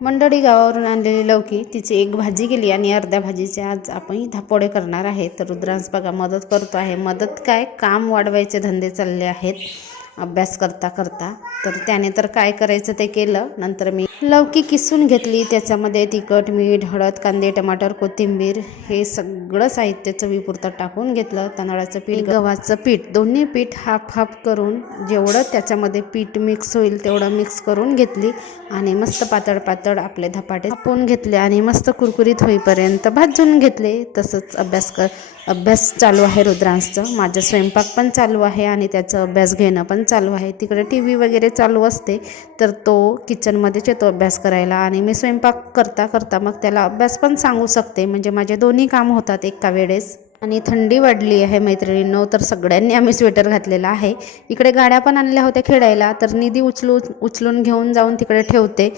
मंडळी गावावरून आणलेली लौकी, तिची एक भाजी केली आणि अर्ध्या भाजीचे आज आपण धापोडे करणार आहे। तर रुद्रांश बघा मदत करतो आहे। मदत काय, काम वाढवायचे धंदे चालले आहेत अभ्यास करता करता। तर त्याने तर काय करायचं ते केलं। नंतर मी लौकी किसून घेतली, त्याच्यामध्ये तिखट, मीठ, हळद, कांदे, टमाटर, कोथिंबीर हे सगळं साहित्य चवीपुरतं टाकून घेतलं। तांदळाचं पीठ, गव्हाचं पीठ, दोन्ही पीठ हाफ हाफ करून जेवढं त्याच्यामध्ये पीठ मिक्स होईल तेवढं मिक्स करून घेतली आणि मस्त पातळ पातळ आपले धपाटे थापून घेतले आणि मस्त कुरकुरीत होईपर्यंत भाजून घेतले। तसंच अभ्यास चालू आहे रुद्रांशचं, माझं स्वयंपाक पण चालू आहे आणि त्याचं अभ्यास घेणं पण चालू आहे। तिकडे टी व्ही वगैरे चालू असते तर तो किचनमध्येच येतो अभ्यास करायला आणि मी स्वयंपाक करता करता मग त्याला अभ्यास पण सांगू शकते, म्हणजे माझे दोन्ही काम होतात एका वेळेस। आणि थंडी वाढली आहे मैत्रिणींनो, तर सगळ्यांनी आम्ही स्वेटर घातलेला आहे। इकडे गाड्या पण आणल्या होत्या खेळायला, तर निधी उचलून घेऊन जाऊन तिकडे ठेवते